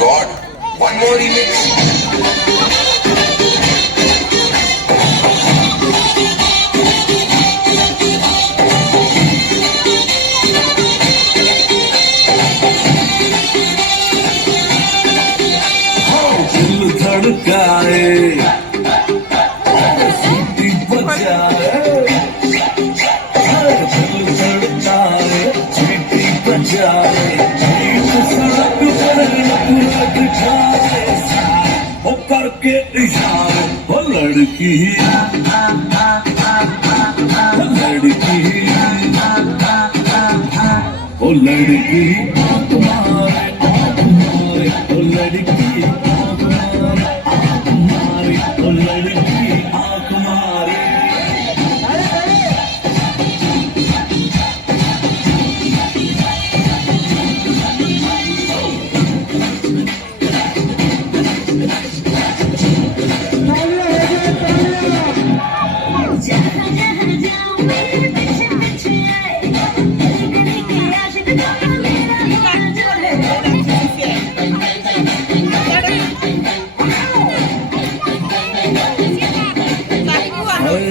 God, one more remix. दिल धड़काए सीटी बजाए दिल धड़काए सीटी बजाए सड़क पर लग जाए वो करके इशारे वो लड़की वो लड़की आँख मारे वो लड़की आँख मारे वो लड़की आँख मारे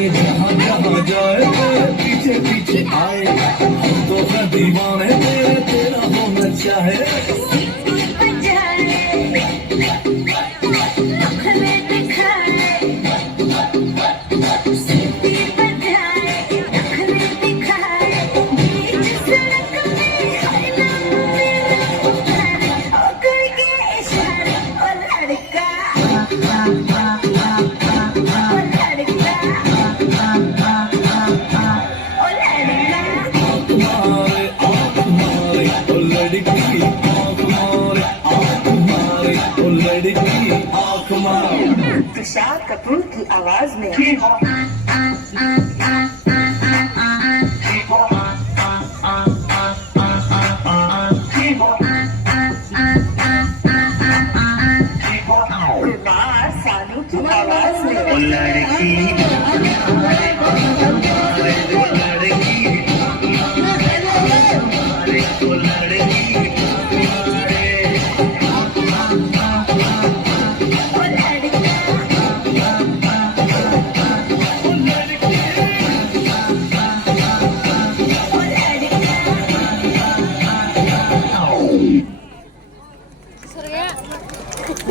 जहाँ जहाँ जाए पीछे पीछे आए हम तो है दीवाने तेरे तेरा होना चाहे तुषार कपूर की आवाज में कुमार सानू की आवाज में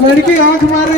लड़की आंख मार रही